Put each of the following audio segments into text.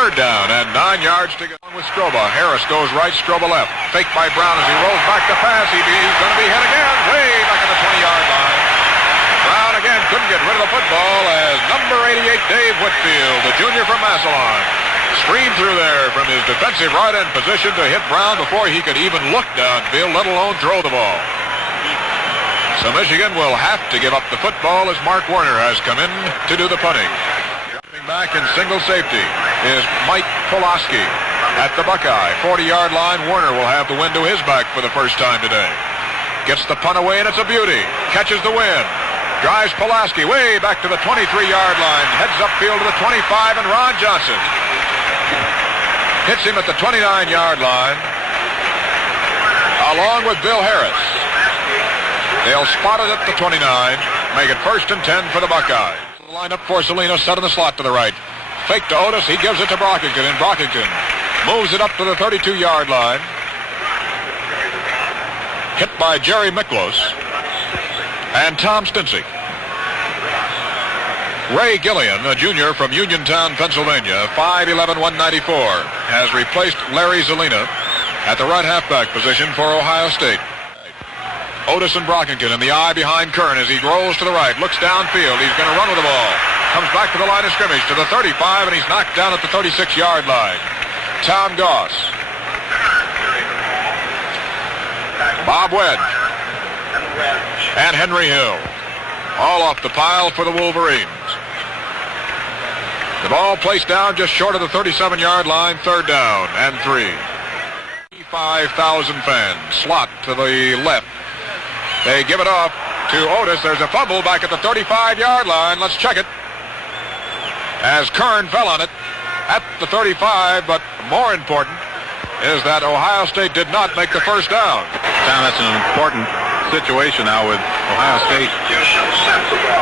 Third down and 9 yards to go with Stroba. Harris goes right, Stroba left. Fake by Brown as he rolls back to pass. He's going to be hit again, way back at the 20-yard line. Brown again couldn't get rid of the football as number 88, Dave Whitfield, the junior from Massillon, streamed through there from his defensive right end position to hit Brown before he could even look downfield, let alone throw the ball. So Michigan will have to give up the football as Mark Werner has come in to do the punting. Coming back in single safety is Mike Pulaski at the Buckeye 40-yard line. Werner will have the wind to his back for the first time today. Gets the punt away, and it's a beauty. Catches the wind. Drives Pulaski way back to the 23-yard line. Heads upfield to the 25, and Ron Johnson hits him at the 29-yard line along with Bill Harris. They'll spot it at the 29, make it 1st and 10 for the Buckeyes. The lineup for Salino, set in the slot to the right. Fake to Otis, he gives it to Brockington, and Brockington moves it up to the 32-yard line. Hit by Jerry Miklos and Tom Stincy. Ray Gillian, a junior from Uniontown, Pennsylvania, 5'11", 194, has replaced Larry Zelina at the right halfback position for Ohio State. Otis and Brockington in the eye behind Kern as he rolls to the right, looks downfield. He's going to run with the ball. Comes back to the line of scrimmage to the 35, and he's knocked down at the 36-yard line. Tom Goss. Bob Wedge. And Henry Hill. All off the pile for the Wolverines. The ball placed down just short of the 37-yard line, 3rd down and 3. 5,000 fans. Slot to the left. They give it off to Otis. There's a fumble back at the 35-yard line. Let's check it. As Kern fell on it at the 35, but more important is that Ohio State did not make the first down. Tom, that's an important situation now with Ohio State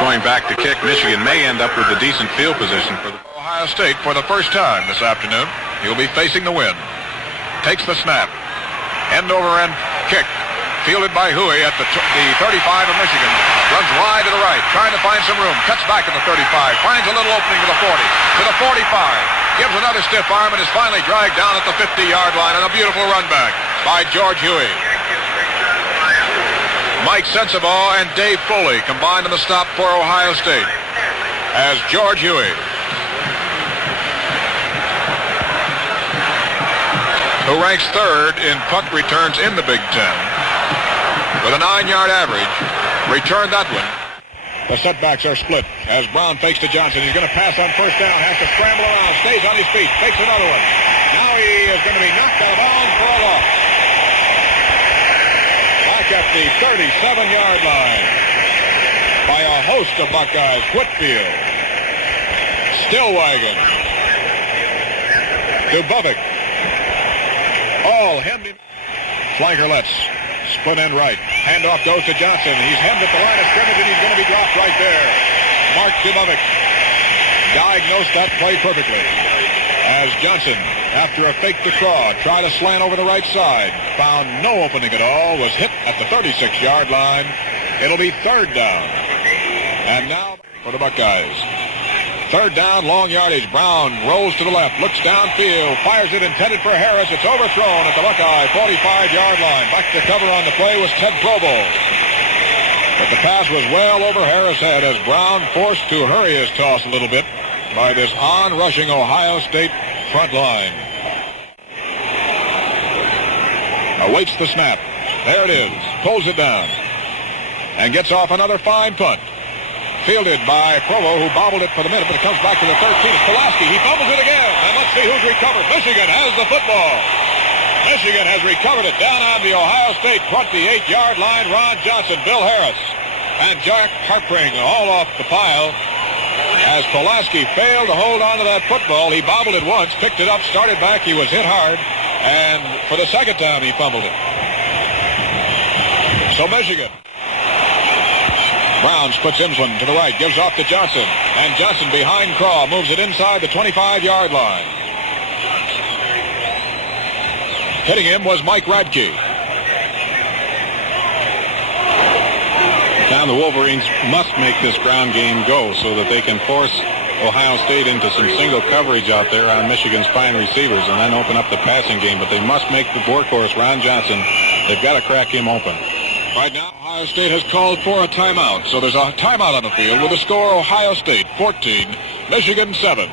going back to kick. Michigan may end up with a decent field position for the Ohio State for the first time this afternoon. He'll be facing the wind. Takes the snap. End over end kick. Fielded by Huey at the 35 of Michigan. Runs wide to the right, trying to find some room. Cuts back at the 35. Finds a little opening to the 40. To the 45. Gives another stiff arm and is finally dragged down at the 50-yard line on a beautiful run back by George Huey. Mike Sensabaugh and Dave Foley combined on the stop for Ohio State. As George Huey, who ranks 3rd in punt returns in the Big Ten, with a 9-yard average, returned that one. The setbacks are split as Brown fakes to Johnson. He's going to pass on first down, has to scramble around, stays on his feet, fakes another one. Now he is going to be knocked out of bounds for a loss. Back at the 37-yard line by a host of Buckeyes. Whitfield, Stillwagon, Dubovik, all hemmed in. Flanker Letts. Split end right. Handoff goes to Johnson. He's hemmed at the line of scrimmage, and he's going to be dropped right there. Mark Dubovik diagnosed that play perfectly. As Johnson, after a fake to Craw, tried to slant over the right side. Found no opening at all. Was hit at the 36-yard line. It'll be 3rd down. And now for the Buckeyes. 3rd down, long yardage. Brown rolls to the left, looks downfield, fires it intended for Harris. It's overthrown at the Buckeye 45-yard line. Back to cover on the play was Ted Provo. But the pass was well over Harris' head as Brown forced to hurry his toss a little bit by this on-rushing Ohio State front line. Awaits the snap. There it is. Pulls it down. And gets off another fine punt. Fielded by Provo, who bobbled it for the minute, but it comes back to the 13. It's Pulaski. He fumbles it again. And let's see who's recovered. Michigan has the football. Michigan has recovered it down on the Ohio State 28-yard line. Ron Johnson, Bill Harris, and Jack Harpring all off the pile. As Pulaski failed to hold on to that football, he bobbled it once, picked it up, started back. He was hit hard, and for the second time, he fumbled it. So Michigan. Brown splits Imsland to the right, gives off to Johnson. And Johnson behind Craw moves it inside the 25-yard line. Hitting him was Mike Radke. Now the Wolverines must make this ground game go so that they can force Ohio State into some single coverage out there on Michigan's fine receivers and then open up the passing game. But they must make the workhorse, Ron Johnson. They've got to crack him open. Right now, Ohio State has called for a timeout. So there's a timeout on the field with the score Ohio State 14, Michigan 7.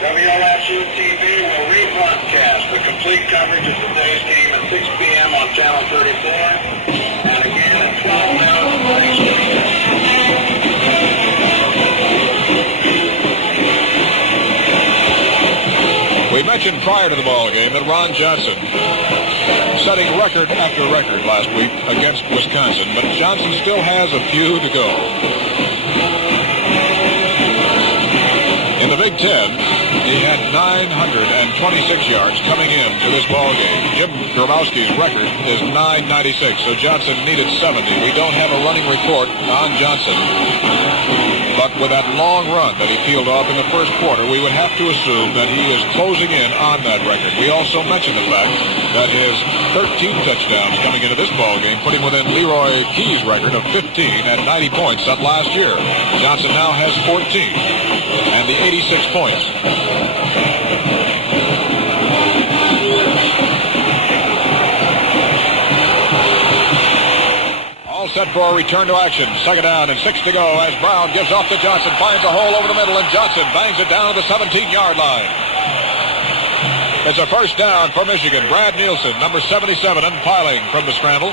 WLSU TV will rebroadcast the complete coverage of today's game at 6 p.m. on Channel 34 and again at 12 noon on We mentioned prior to the ball game that Ron Johnson setting record after record last week against Wisconsin, but Johnson still has a few to go. In the Big Ten, he had 926 yards coming into this ball game. Jim Grabowski's record is 996, so Johnson needed 70. We don't have a running report on Johnson, but with that long run that he peeled off in the first quarter, we would have to assume that he is closing in on that record. We also mentioned the fact that his 13 touchdowns coming into this ball game put him within Leroy Key's record of 15 at 90 points set last year. Johnson now has 14 and the 86 points. All set for a return to action. Second down and 6 to go as Brown gives off to Johnson, finds a hole over the middle, and Johnson bangs it down to the 17-yard line. It's a first down for Michigan. Brad Nielsen, number 77, umpiring from the scramble,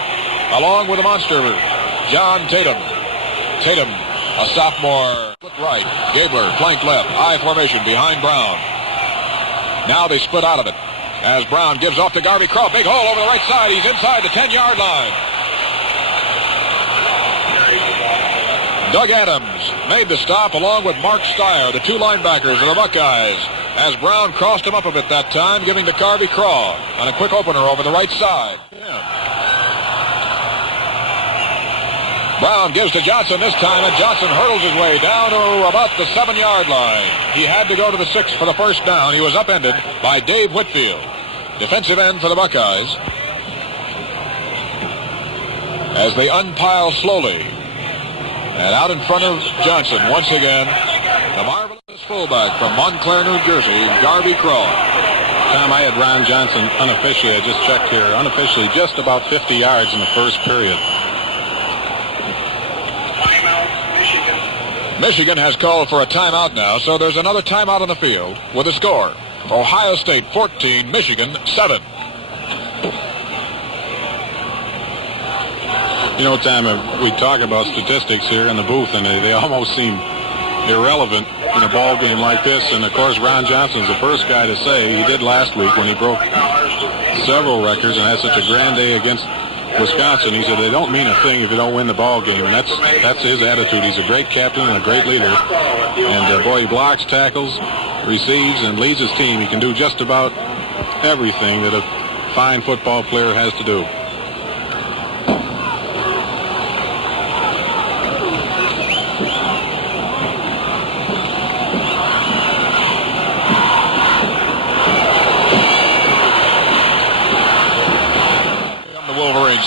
along with the monster, John Tatum. Tatum, a sophomore, foot right. Gabler, flank left, I formation behind Brown. Now they split out of it as Brown gives off to Garvey Crow. Big hole over the right side. He's inside the 10-yard line. Doug Adams made the stop along with Mark Steyer, the two linebackers of the Buckeyes, as Brown crossed him up a bit that time, giving to Garvey Craw on a quick opener over the right side. Brown gives to Johnson this time, and Johnson hurdles his way down to about the 7-yard line. He had to go to the 6 for the first down. He was upended by Dave Whitfield, defensive end for the Buckeyes, as they unpile slowly. And out in front of Johnson, once again, the marvelous fullback from Montclair, New Jersey, Garvey Craw. Tom, I had Ron Johnson unofficially, I just checked here, unofficially just about 50 yards in the first period. Michigan has called for a timeout now, so there's another timeout on the field with a score. Ohio State 14, Michigan 7. You know, Tom, we talk about statistics here in the booth, and they almost seem irrelevant in a ball game like this. And, of course, Ron Johnson's the first guy to say, he did last week when he broke several records and had such a grand day against Wisconsin. He said they don't mean a thing if you don't win the ball game, and that's his attitude. He's a great captain and a great leader. And, boy, he blocks, tackles, receives, and leads his team. He can do just about everything that a fine football player has to do.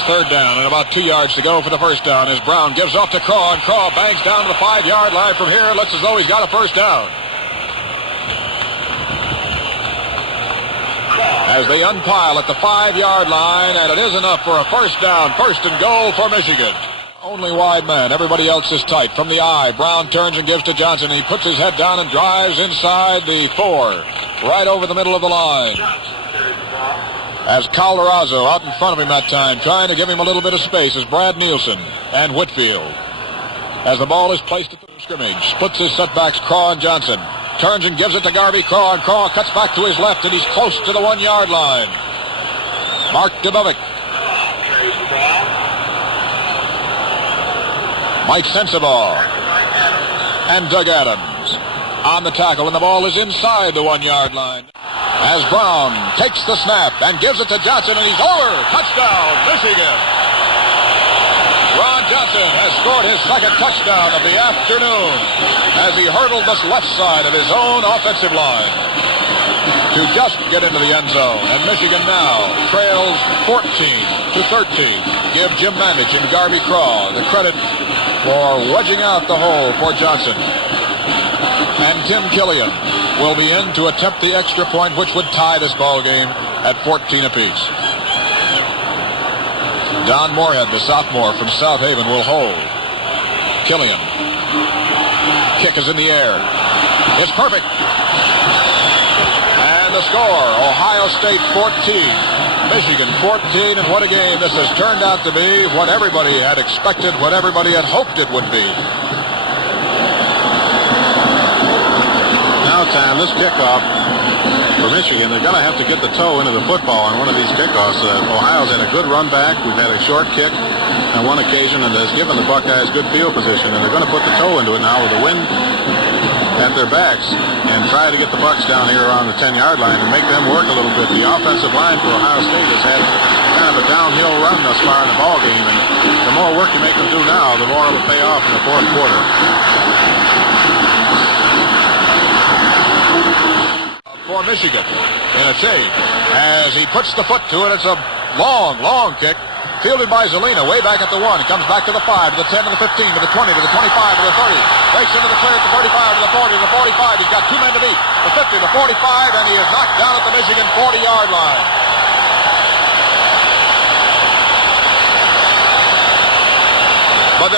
Third down and about 2 yards to go for the first down as Brown gives off to Craw, and Craw bangs down to the 5-yard line. From here, it looks as though he's got a first down. As they unpile at the 5-yard line, and it is enough for a first down, first and goal for Michigan. Only wide man. Everybody else is tight. From the eye, Brown turns and gives to Johnson. He puts his head down and drives inside the 4, right over the middle of the line. As Calderazzo out in front of him that time, trying to give him a little bit of space, is Brad Nielsen and Whitfield. As the ball is placed at the scrimmage, splits his setbacks, Craw and Johnson. Turns and gives it to Garvey Craw, and Craw cuts back to his left, and he's close to the 1-yard line. Mark Dubovik. Mike Sensabaugh. And Doug Adams on the tackle, and the ball is inside the 1-yard line. As Brown takes the snap and gives it to Johnson, and he's over. Touchdown, Michigan. Ron Johnson has scored his second touchdown of the afternoon as he hurdled the left side of his own offensive line to just get into the end zone. And Michigan now trails 14-13. Give Jim Mandich and Garvey Craw the credit for wedging out the hole for Johnson. And Tim Killian will be in to attempt the extra point, which would tie this ball game at 14 apiece. Don Moorhead, the sophomore from South Haven, will hold. Killian. Kick is in the air. It's perfect. And the score, Ohio State 14, Michigan 14, and what a game this has turned out to be, what everybody had expected, what everybody had hoped it would be. Now, Tom, this kickoff for Michigan, they're going to have to get the toe into the football on one of these kickoffs. Ohio's had a good run back. We've had a short kick on one occasion, and has given the Buckeyes good field position, and they're going to put the toe into it now with the wind at their backs and try to get the Bucks down here around the 10-yard line and make them work a little bit. The offensive line for Ohio State has had kind of a downhill run thus far in the ball game, and the more work you make them do now, the more it'll pay off in the fourth quarter. For Michigan in a change as he puts the foot to it. It's a long kick. Fielded by Zelina way back at the 1. He comes back to the 5, to the 10, to the 15, to the 20, to the 25, to the 30. Breaks into the clear at the 35, to the 40, to the 45. He's got 2 men to beat. The 50, the 45, and he is knocked down at the Michigan 40-yard line. But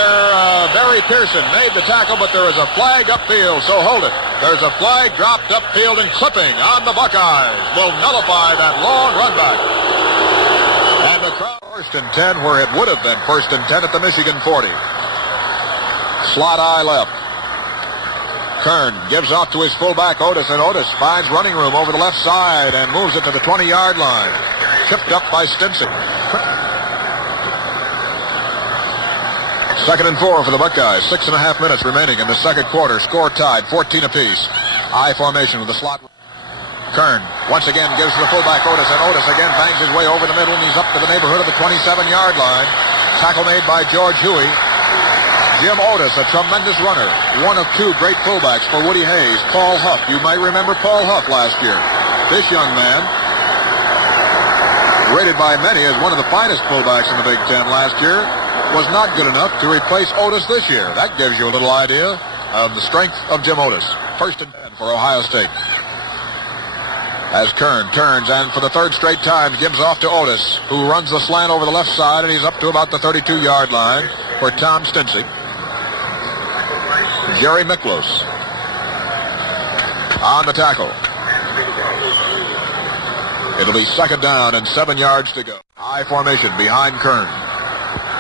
Barry Pearson made the tackle, but there is a flag upfield, so hold it. There's a flag dropped upfield, and clipping on the Buckeyes will nullify that long run back. And the crowd, 1st and 10, where it would have been 1st and 10 at the Michigan 40. Slot eye left. Kern gives off to his fullback, Otis, and Otis finds running room over the left side and moves it to the 20-yard line. Chipped up by Stinson. 2nd and 4 for the Buckeyes. 6.5 minutes remaining in the second quarter. Score tied, 14 apiece. I formation with the slot. Kern once again gives to the fullback Otis, and Otis again bangs his way over the middle, and he's up to the neighborhood of the 27-yard line. Tackle made by George Huey. Jim Otis, a tremendous runner. One of 2 great fullbacks for Woody Hayes. Paul Huff. You might remember Paul Huff last year. This young man, rated by many as one of the finest fullbacks in the Big Ten last year, was not good enough to replace Otis this year. That gives you a little idea of the strength of Jim Otis. 1st and 10 for Ohio State. As Kern turns and for the 3rd straight time gives off to Otis, who runs the slant over the left side, and he's up to about the 32-yard line for Tom Stinson. Jerry Miklos on the tackle. It'll be 2nd down and 7 yards to go. I formation behind Kern,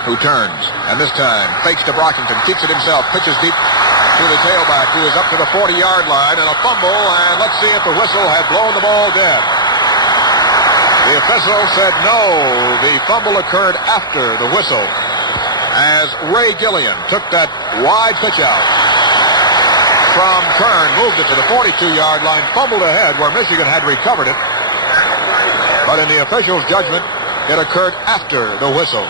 who turns, and this time fakes to Brockington, keeps it himself, pitches deep to the tailback, who is up to the 40-yard line, and a fumble, and let's see if the whistle had blown the ball dead. The official said no, the fumble occurred after the whistle, as Ray Gillian took that wide pitch out from Kern, moved it to the 42-yard line, fumbled ahead where Michigan had recovered it, but in the official's judgment, it occurred after the whistle.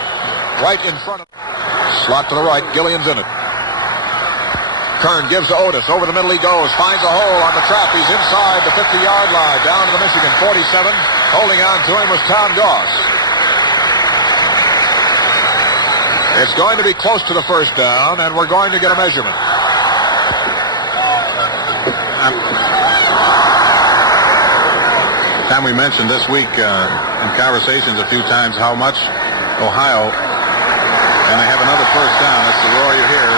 Right in front of slot to the right. Gillian's in it. Kern gives to Otis. Over the middle he goes. Finds a hole on the trap. He's inside the 50-yard line. Down to the Michigan 47. Holding on to him was Tom Goss. It's going to be close to the 1st down, and we're going to get a measurement. Tom, we mentioned this week in conversations a few times how much Ohio, and they have another 1st down. That's the roar you hear.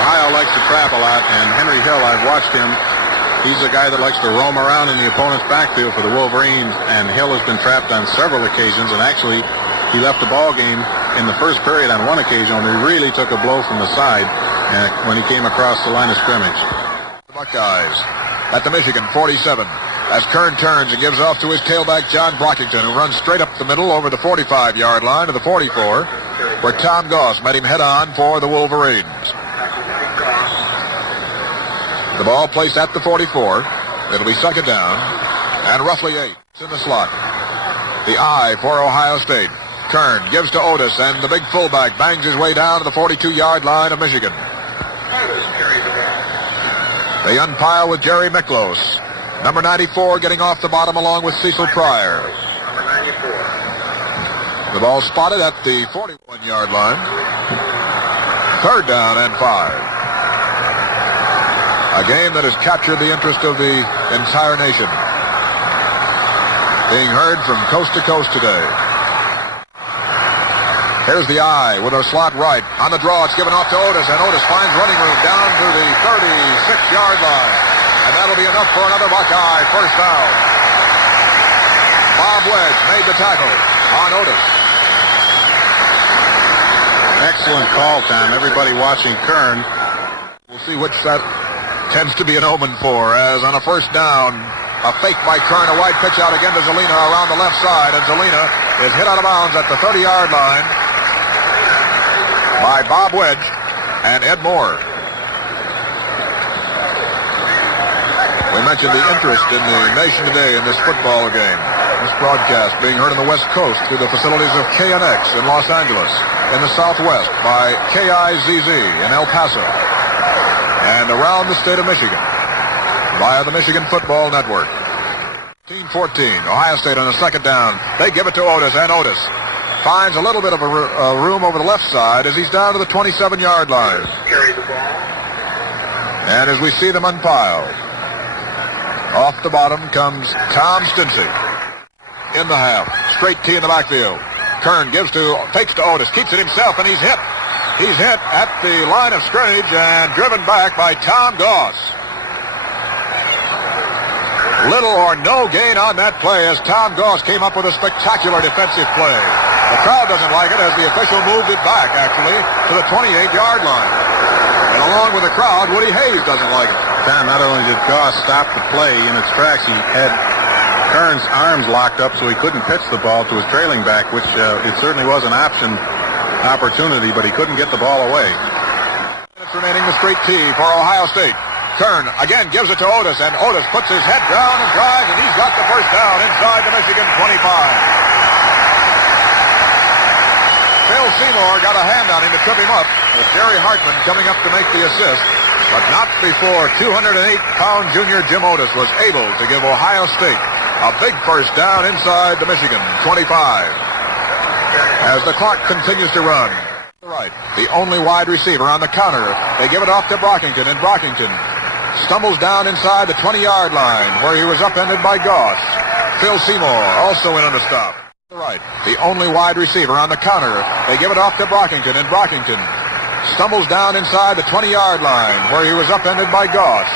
Ohio likes to trap a lot, and Henry Hill, I've watched him. He's a guy that likes to roam around in the opponent's backfield for the Wolverines, and Hill has been trapped on several occasions, and actually he left the ball game in the 1st period on one occasion when he really took a blow from the side when he came across the line of scrimmage. The Buckeyes at the Michigan 47. As Kern turns and gives off to his tailback, John Brockington, who runs straight up the middle over the 45-yard line to the 44, where Tom Goss met him head-on for the Wolverines. The ball placed at the 44. It'll be 2nd down and roughly 8. It's in the slot. The I for Ohio State. Kern gives to Otis, and the big fullback bangs his way down to the 42-yard line of Michigan. They unpile with Jerry Miklos. Number 94 getting off the bottom along with Cecil Pryor. The ball spotted at the 41-yard line. 3rd down and 5. A game that has captured the interest of the entire nation. Being heard from coast to coast today. Here's the eye with a slot right. On the draw, it's given off to Otis, and Otis finds running room down to the 36-yard line. And that'll be enough for another Buckeye first down. Bob Wedge made the tackle on Otis. Excellent call, Tom. Everybody watching Kern. We'll see which that tends to be an omen for, as on a first down, a fake by Kern, a wide pitch out again to Zelina around the left side, and Zelina is hit out of bounds at the 30-yard line by Bob Wedge and Ed Moore. We mentioned the interest in the nation today in this football game. This broadcast being heard on the West Coast through the facilities of KNX in Los Angeles, in the Southwest by KIZZ in El Paso, and around the state of Michigan via the Michigan Football Network. 14-14, Ohio State on a second down. They give it to Otis, and Otis finds a little bit of a room over the left side as he's down to the 27-yard line. And as we see them unpiled, off the bottom comes Tom Stincy in the half. Straight T in the backfield. Kern fakes to Otis, keeps it himself, and he's hit. He's hit at the line of scrimmage and driven back by Tom Goss. Little or no gain on that play as Tom Goss came up with a spectacular defensive play. The crowd doesn't like it as the official moved it back, actually, to the 28-yard line. And along with the crowd, Woody Hayes doesn't like it. Tom, not only did Goss stop the play in its tracks, he had Kern's arms locked up so he couldn't pitch the ball to his trailing back, which it certainly was an opportunity, but he couldn't get the ball away. Minutes remaining, the straight T for Ohio State. Kern again gives it to Otis, and Otis puts his head down and drives, and he's got the first down inside the Michigan 25. Phil Seymour got a hand on him to trip him up, with Jerry Hartman coming up to make the assist, but not before 208-pound junior Jim Otis was able to give Ohio State a big first down inside the Michigan 25. As the clock continues to run, right, the only wide receiver on the counter, they give it off to Brockington, and Brockington stumbles down inside the 20-yard line where he was upended by Goss. Phil Seymour also in on the stop. Right, the only wide receiver on the counter, they give it off to Brockington, and Brockington stumbles down inside the 20-yard line where he was upended by Goss.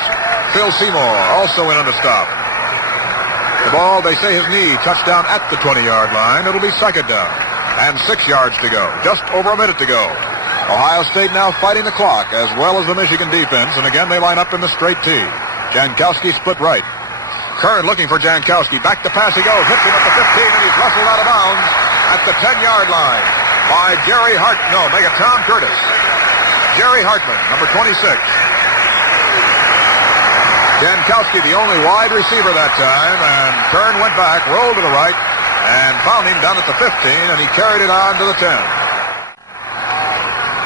Phil Seymour also in on the stop. The ball, they say his knee touched down at the 20-yard line. It'll be second down and 6 yards to go, just over a minute to go. Ohio State now fighting the clock as well as the Michigan defense, and again they line up in the straight T. Jankowski split right. Kern looking for Jankowski. Back to pass he goes. Hits him at the 15, and he's wrestled out of bounds at the 10-yard line by Jerry Hartman. No, make it Tom Curtis. Jerry Hartman, number 26. Jankowski, the only wide receiver that time, and Kern went back, rolled to the right, and found him down at the 15, and he carried it on to the 10.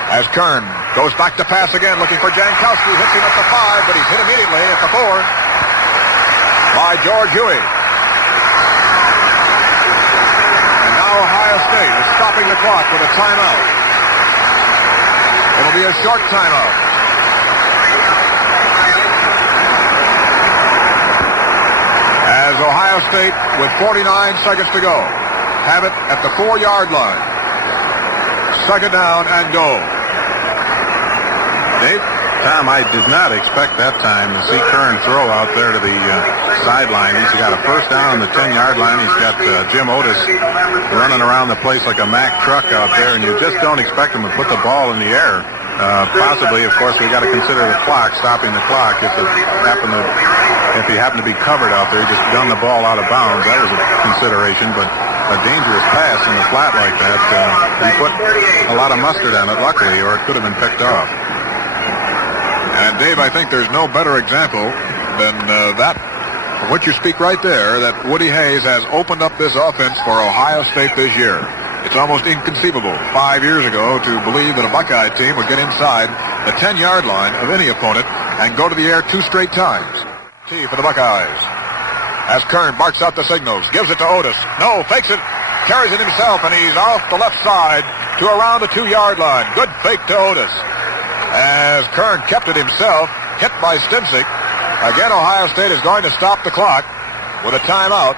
As Kern goes back to pass again, looking for Jankowski, hits him at the 5, but he's hit immediately at the 4 by George Huey. And now Ohio State is stopping the clock with a timeout. It'll be a short timeout. As Ohio State, with 49 seconds to go, have it at the 4-yard line. Second down and go. Dave? Tom, I did not expect that time to see Kern throw out there to the sideline. He's got a first down on the 10-yard line. He's got Jim Otis running around the place like a Mack truck out there, and you just don't expect him to put the ball in the air. Possibly, of course, we got to consider the clock, stopping the clock. If he happened to be covered out there, he just done the ball out of bounds. That was a consideration, but a dangerous pass in the flat like that, he put a lot of mustard on it, luckily, or it could have been picked off. And Dave, I think there's no better example than that, from what you speak right there, that Woody Hayes has opened up this offense for Ohio State this year. It's almost inconceivable 5 years ago to believe that a Buckeye team would get inside the 10-yard line of any opponent and go to the air 2 straight times. T for the Buckeyes. As Kern barks out the signals, gives it to Otis. No, fakes it, carries it himself, and he's off the left side to around the 2-yard line. Good fake to Otis. As Kern kept it himself, hit by Stinsick. Again, Ohio State is going to stop the clock with a timeout.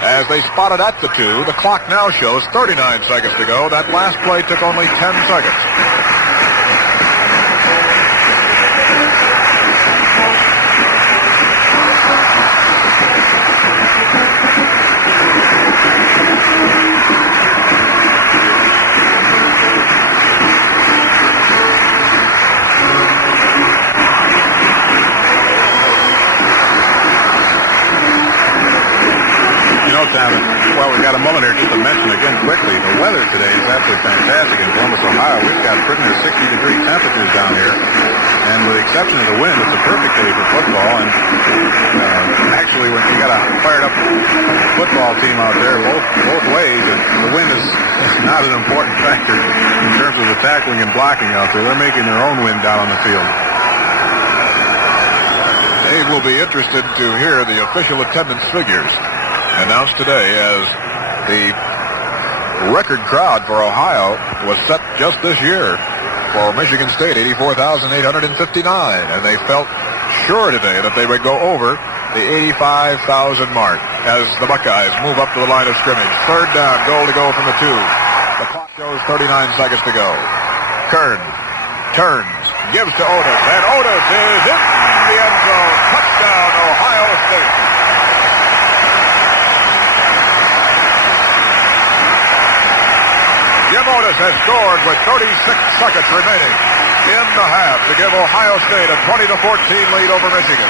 As they spotted at the 2, the clock now shows 39 seconds to go. That last play took only 10 seconds. Well, we got a moment here just to mention again quickly, the weather today is absolutely fantastic in Columbus, Ohio. We've got pretty near 60-degree temperatures down here. And with the exception of the wind, it's a perfect day for football. And actually, when you got a fired up football team out there both ways, and the wind is not an important factor in terms of the tackling and blocking out there. They're making their own wind down on the field. Dave will be interested to hear the official attendance figures announced today, as the record crowd for Ohio was set just this year for Michigan State, 84,859, and they felt sure today that they would go over the 85,000 mark as the Buckeyes move up to the line of scrimmage. Third down, goal to go from the 2. The clock shows 39 seconds to go. Kern turns, gives to Otis, and Otis is in the end zone. Touchdown, Ohio State. Jim Otis has scored with 36 seconds remaining in the half to give Ohio State a 20-14 lead over Michigan.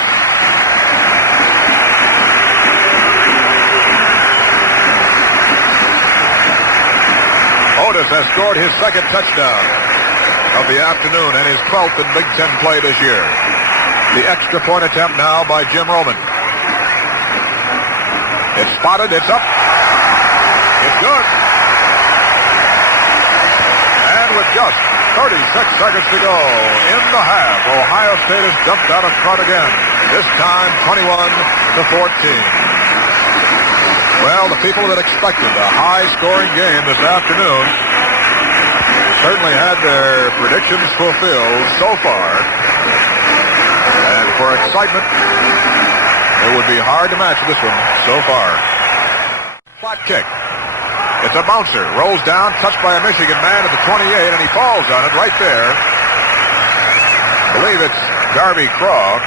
Otis has scored his second touchdown of the afternoon and his 12th in Big Ten play this year. The extra point attempt now by Jim Roman. It's spotted, it's up, it's good. With just 36 seconds to go in the half, Ohio State has jumped out in front again, this time 21-14. Well, the people that expected a high-scoring game this afternoon certainly had their predictions fulfilled so far. And for excitement, it would be hard to match this one so far. Flat kick. It's a bouncer. Rolls down, touched by a Michigan man at the 28, and he falls on it right there. I believe it's Garvey Craw.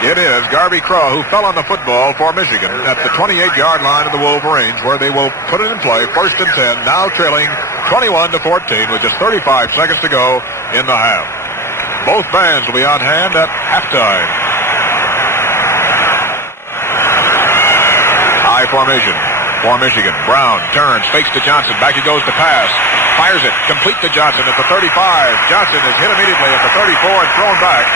It is Garvey Craw who fell on the football for Michigan at the 28-yard line of the Wolverines, where they will put it in play, 1st and 10, now trailing 21-14 with just 35 seconds to go in the half. Both bands will be on hand at halftime. High formation for Michigan. Brown turns, fakes to Johnson. Back he goes to pass. Fires it. Complete to Johnson at the 35. Johnson is hit immediately at the 34 and thrown back.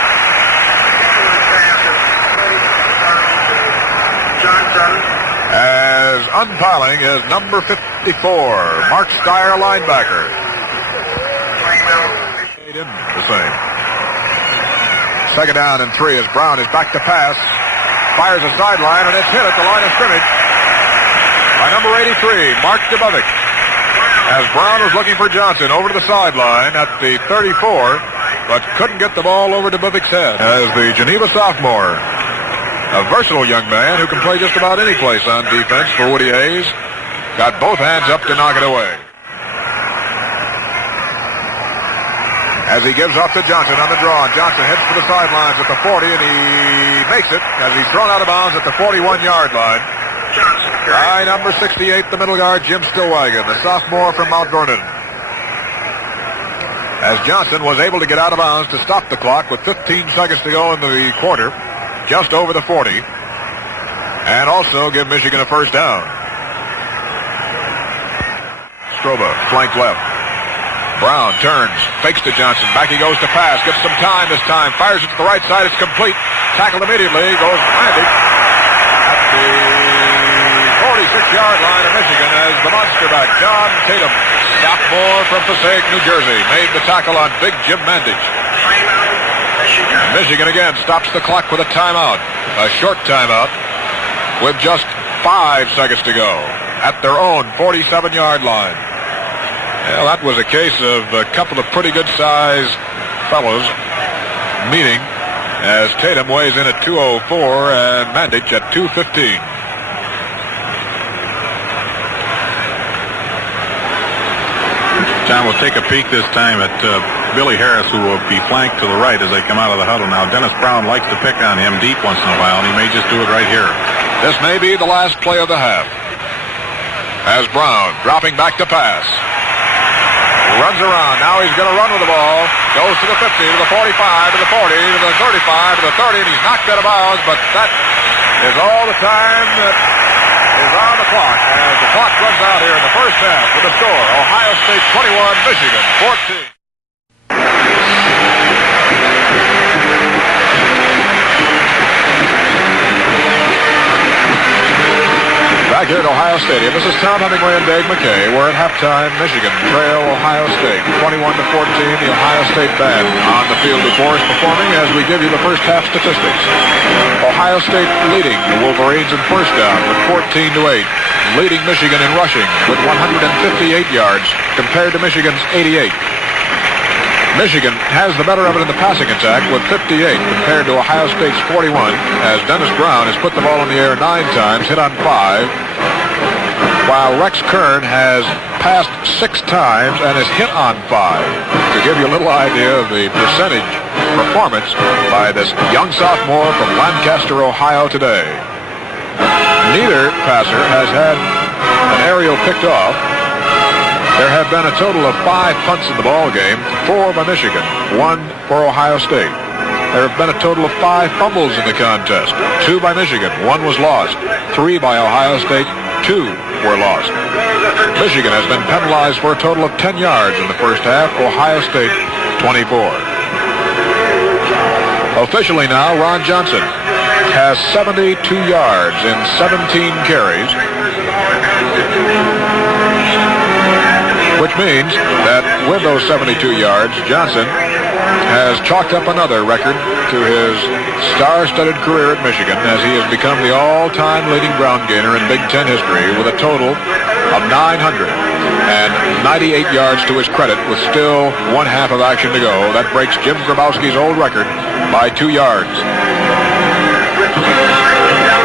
As unpiling is number 54, Mark Steyer, linebacker. The same. 2nd down and 3 as Brown is back to pass. Fires a sideline, and it's hit at the line of scrimmage by number 83, Mark Dubovik. As Brown was looking for Johnson over to the sideline at the 34, but couldn't get the ball over Dubovik's head. As the Geneva sophomore, a versatile young man who can play just about any place on defense for Woody Hayes, got both hands up to knock it away. As he gives off to Johnson on the draw, Johnson heads for the sidelines at the 40, and he makes it as he's thrown out of bounds at the 41-yard line. By number 68, the middle guard, Jim Stillwagon, the sophomore from Mount Vernon. As Johnson was able to get out of bounds to stop the clock with 15 seconds to go in the quarter, just over the 40, and also give Michigan a 1st down. Stroba, flank left. Brown turns, fakes to Johnson. Back he goes to pass, gets some time this time, fires it to the right side, it's complete. Tackled immediately, goes landing at the 46-yard line of Michigan as the monster back, John Tatum, sophomore from Passaic, New Jersey, made the tackle on big Jim Mandich. Michigan again stops the clock with a timeout, a short timeout, with just 5 seconds to go at their own 47-yard line. Well, that was a case of a couple of pretty good-sized fellows meeting as Tatum weighs in at 204 and Mandich at 215. John will take a peek this time at Billy Harris, who will be flanked to the right as they come out of the huddle. Now, Dennis Brown likes to pick on him deep once in a while, and he may just do it right here. This may be the last play of the half. As Brown dropping back to pass. Runs around. Now he's going to run with the ball. Goes to the 50, to the 45, to the 40, to the 35, to the 30, and he's knocked out of bounds, but that is all the time that is on the clock as the clock runs out here in the first half with the score. Ohio State 21, Michigan 14. Back here at Ohio Stadium, this is Tom Hemingway and Dave McKay. We're at halftime. Michigan trail Ohio State 21-14. The Ohio State band on the field before us performing as we give you the first half statistics. Ohio State leading the Wolverines in first down with 14-8. Leading Michigan in rushing with 158 yards compared to Michigan's 88. Michigan has the better of it in the passing attack with 58 compared to Ohio State's 41 as Dennis Brown has put the ball in the air 9 times, hit on 5, while Rex Kern has passed 6 times and has hit on 5. To give you a little idea of the percentage performance by this young sophomore from Lancaster, Ohio today. Neither passer has had an aerial picked off. There have been a total of 5 punts in the ball game, 4 by Michigan, 1 for Ohio State. There have been a total of 5 fumbles in the contest, 2 by Michigan, 1 was lost, 3 by Ohio State, 2 were lost. Michigan has been penalized for a total of 10 yards in the first half, Ohio State 24. Officially now, Ron Johnson has 72 yards in 17 carries, which means that with those 72 yards, Johnson has chalked up another record to his star-studded career at Michigan as he has become the all-time leading ground gainer in Big Ten history with a total of 998 yards to his credit with still 1 half of action to go. That breaks Jim Grabowski's old record by 2 yards.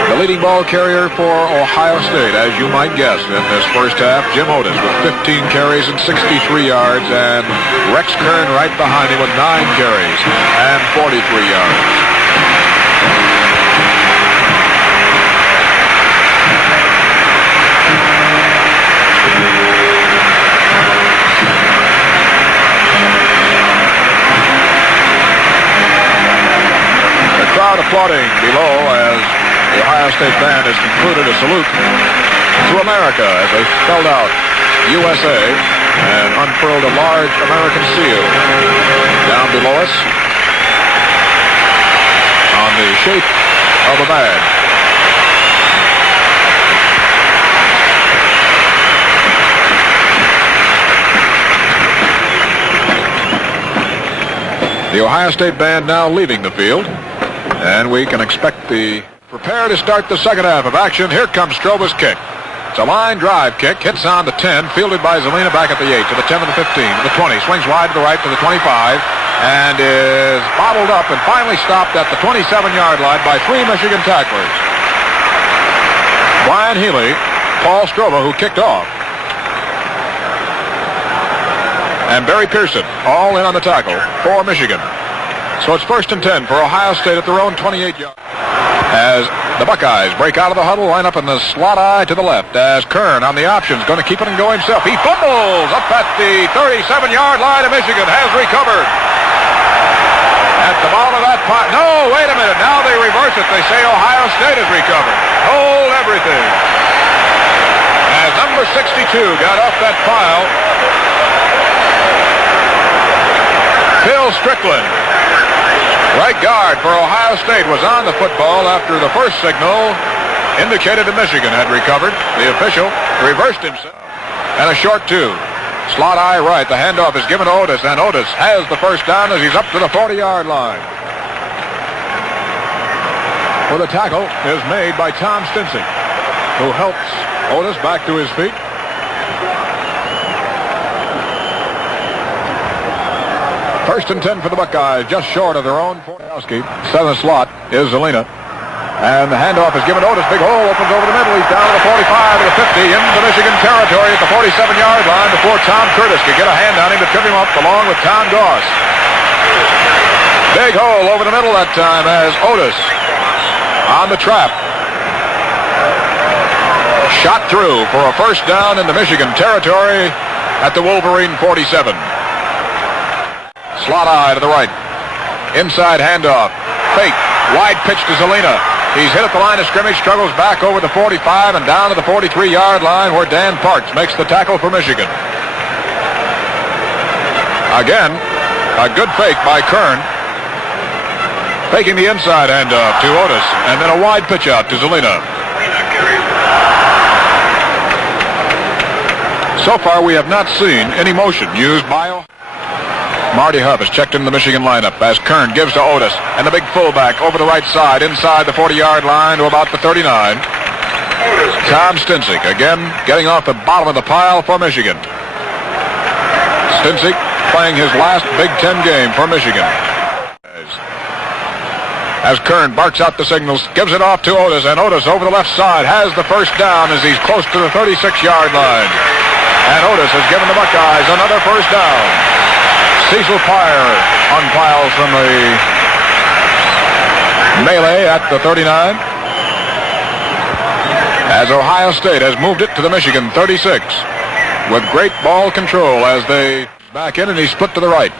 The leading ball carrier for Ohio State, as you might guess, in this first half, Jim Otis with 15 carries and 63 yards, and Rex Kern right behind him with 9 carries and 43 yards. The crowd applauding below as the Ohio State band has concluded a salute to America as they spelled out USA and unfurled a large American seal down below us on the shape of a badge. The Ohio State band now leaving the field, and we can expect the prepare to start the second half of action. Here comes Stroba's kick. It's a line drive kick. Hits on the 10. Fielded by Zelina back at the 8. To the 10 to the 15. To the 20. Swings wide to the right to the 25. And is bobbled up and finally stopped at the 27-yard line by 3 Michigan tacklers. Brian Healy, Paul Stroba, who kicked off, and Barry Pearson all in on the tackle for Michigan. So it's 1st and 10 for Ohio State at their own 28-yard. As the Buckeyes break out of the huddle, line up in the slot eye to the left as Kern on the options, going to keep it and go himself. He fumbles up at the 37-yard line, and Michigan has recovered. At the bottom of that pot. No, wait a minute. Now they reverse it. They say Ohio State has recovered. Hold everything. As number 62 got off that pile, Phil Strickland, right guard for Ohio State, was on the football after the first signal indicated that Michigan had recovered. The official reversed himself. And a short 2. Slot eye right. The handoff is given to Otis, and Otis has the first down as he's up to the 40-yard line. Well, the tackle is made by Tom Stinson, who helps Otis back to his feet. First and 10 for the Buckeyes, just short of their own 40. Seventh slot is Zelina. And the handoff is given to Otis. Big hole opens over the middle. He's down to the 45, to the 50, into Michigan territory at the 47-yard line before Tom Curtis could get a hand on him to trip him up along with Tom Goss. Big hole over the middle that time as Otis on the trap. Shot through for a first down into Michigan territory at the Wolverine 47. Slot eye to the right. Inside handoff. Fake. Wide pitch to Zelina. He's hit at the line of scrimmage, struggles back over the 45 and down to the 43-yard line where Dan Parks makes the tackle for Michigan. Again, a good fake by Kern. Faking the inside handoff to Otis, and then a wide pitch out to Zelina. So far, we have not seen any motion used by Marty Huff is checked into the Michigan lineup as Kern gives to Otis, and the big fullback over the right side inside the 40-yard line to about the 39. Tom Stinsick again getting off the bottom of the pile for Michigan. Stinsick playing his last Big Ten game for Michigan. As Kern barks out the signals, gives it off to Otis, and Otis over the left side has the first down as he's close to the 36-yard line. And Otis has given the Buckeyes another first down. Cecil Pryor unpiles from the melee at the 39. As Ohio State has moved it to the Michigan 36 with great ball control as they back in, and he split to the right.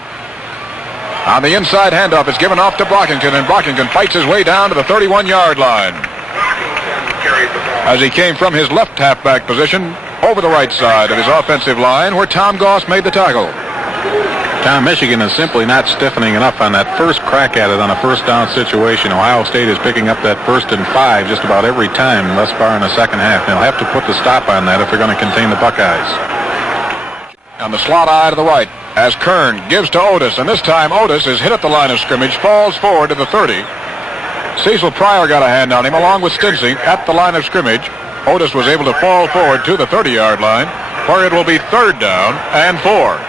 On the inside handoff, it's given off to Brockington, and Brockington fights his way down to the 31-yard line as he came from his left halfback position over the right side of his offensive line where Tom Goss made the tackle. Tom, Michigan is simply not stiffening enough on that first crack at it on a first down situation. Ohio State is picking up that 1st and 5 just about every time thus far in the second half. They'll have to put the stop on that if they're going to contain the Buckeyes. On the slot eye to the right as Kern gives to Otis, and this time Otis is hit at the line of scrimmage, falls forward to the 30. Cecil Pryor got a hand on him along with Stinsick at the line of scrimmage. Otis was able to fall forward to the 30-yard line where it will be 3rd down and 4.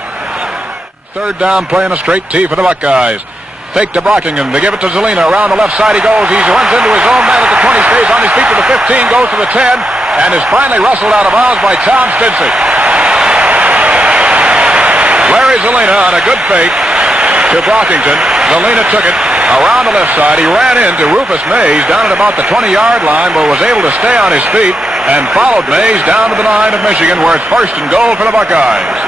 3rd down play in a straight tee for the Buckeyes. Fake to Brockington. They give it to Zelina. Around the left side he goes. He runs into his own man at the 20, stays on his feet to the 15, goes to the 10, and is finally wrestled out of bounds by Tom Stinsick. Larry Zelina on a good fake to Brockington. Zelina took it around the left side. He ran into Rufus Mays down at about the 20-yard line, but was able to stay on his feet and followed Mays down to the line of Michigan where it's 1st and goal for the Buckeyes.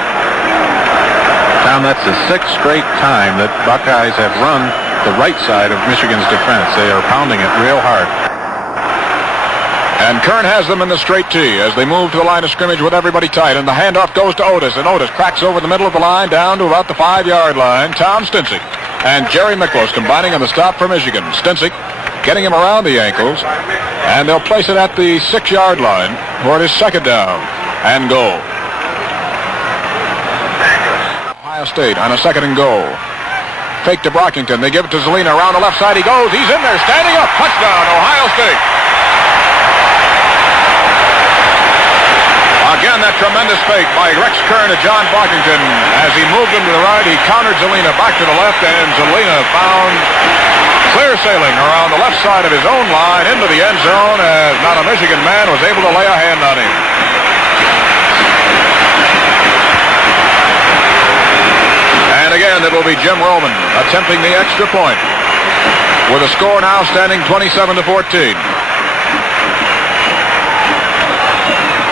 Tom, that's the 6th straight time that Buckeyes have run the right side of Michigan's defense. They are pounding it real hard. And Kern has them in the straight tee as they move to the line of scrimmage with everybody tight. And the handoff goes to Otis, and Otis cracks over the middle of the line down to about the 5-yard line. Tom Stinsick and Jerry Miklos combining on the stop for Michigan. Stinsick getting him around the ankles, and they'll place it at the 6-yard line where it is 2nd down and goal. Ohio State on a 2nd and goal. Fake to Brockington. They give it to Zelina. Around the left side he goes. He's in there, standing up. Touchdown, Ohio State. Again, that tremendous fake by Rex Kern to John Brockington. As he moved him to the right, he countered Zelina back to the left, and Zelina found clear sailing around the left side of his own line into the end zone as not a Michigan man was able to lay a hand on him. And again, it will be Jim Roman attempting the extra point with a score now standing 27-14.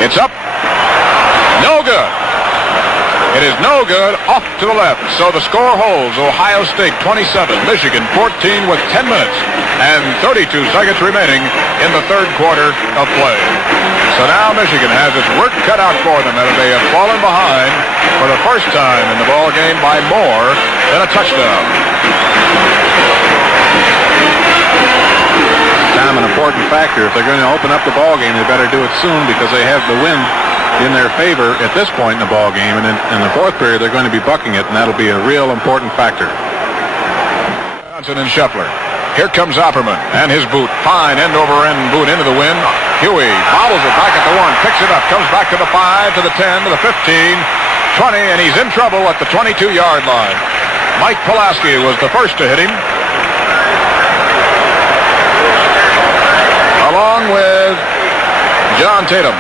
It's up. No good. It is no good. Off to the left. So the score holds. Ohio State 27, Michigan 14 with 10 minutes and 32 seconds remaining in the 3rd quarter of play. So now Michigan has its work cut out for them as they have fallen behind for the first time in the ball game by more than a touchdown. Tom, an important factor. If they're going to open up the ball game, they better do it soon because they have the wind in their favor at this point in the ball game. And in the 4th period, they're going to be bucking it, and that'll be a real important factor. Johnson and Scheffler. Here comes Opperman and his boot. Fine end-over-end boot into the wind. Huey bobbles it back at the 1, picks it up, comes back to the 5, to the 10, to the 15, 20, and he's in trouble at the 22-yard line. Mike Pulaski was the first to hit him, along with John Tatum.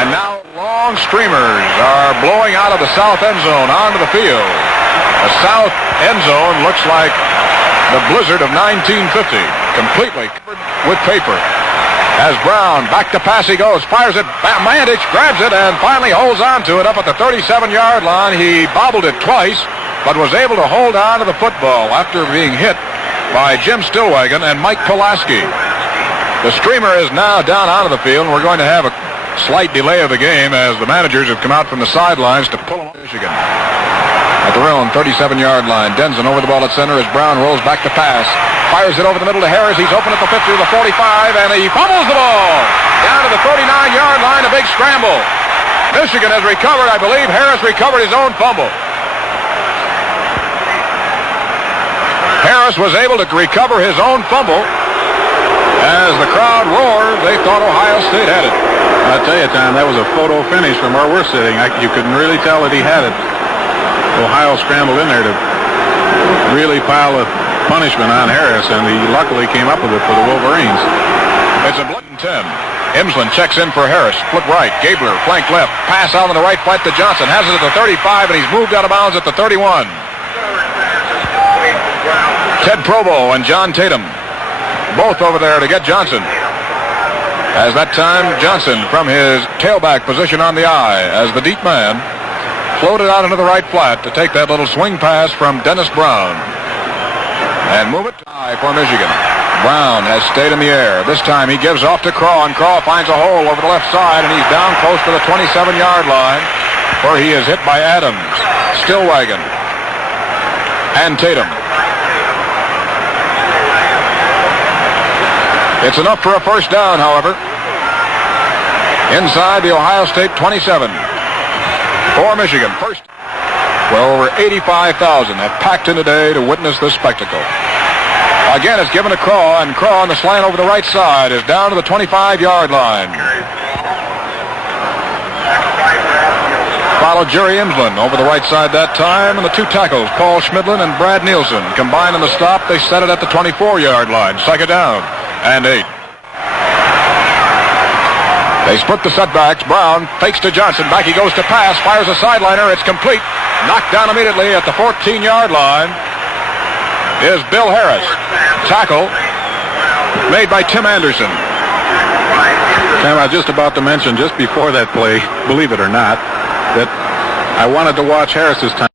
And now long streamers are blowing out of the south end zone onto the field. The south end zone looks like the blizzard of 1950, completely covered with paper. As Brown, back to pass he goes, fires it, Mandich grabs it and finally holds on to it up at the 37-yard line. He bobbled it twice, but was able to hold on to the football after being hit by Jim Stillwagon and Mike Pulaski. The streamer is now down onto the field, and we're going to have a slight delay of the game as the managers have come out from the sidelines to pull them. Michigan at their own 37-yard line. Denson over the ball at center as Brown rolls back to pass. Fires it over the middle to Harris. He's open at the 50 to the 45, and he fumbles the ball. Down to the 39-yard line, a big scramble. Michigan has recovered. I believe Harris recovered his own fumble. Harris was able to recover his own fumble. As the crowd roared, they thought Ohio State had it. I'll tell you, Tom, that was a photo finish from where we're sitting. You couldn't really tell that he had it. Ohio scrambled in there to really pile a punishment on Harris, and he luckily came up with it for the Wolverines. It's a blitz 10. Imsland checks in for Harris. Flip right. Gabler, flank left. Pass out on the right flat to Johnson. Has it at the 35, and he's moved out of bounds at the 31. Ted Provo and John Tatum both over there to get Johnson. As that time, Johnson from his tailback position on the eye as the deep man floated out into the right flat to take that little swing pass from Dennis Brown and move it high for Michigan. Brown has stayed in the air. This time he gives off to Craw, and Craw finds a hole over the left side, and he's down close to the 27-yard line where he is hit by Adams, Stillwagon, and Tatum. It's enough for a first down, however. Inside the Ohio State 27 for Michigan. First, well, over 85,000 have packed in today to witness this spectacle. Again, it's given to Craw, and Craw on the slant over the right side is down to the 25-yard line. Followed Jerry Imsland over the right side that time, and the two tackles, Paul Schmidlin and Brad Nielsen, combined on the stop. They set it at the 24-yard line. Second down and 8. They split the setbacks. Brown fakes to Johnson. Back he goes to pass. Fires a sideliner. It's complete. Knocked down immediately at the 14-yard line is Bill Harris. Tackle made by Tim Anderson. Sam, I was just about to mention just before that play, believe it or not, that I wanted to watch Harris's time.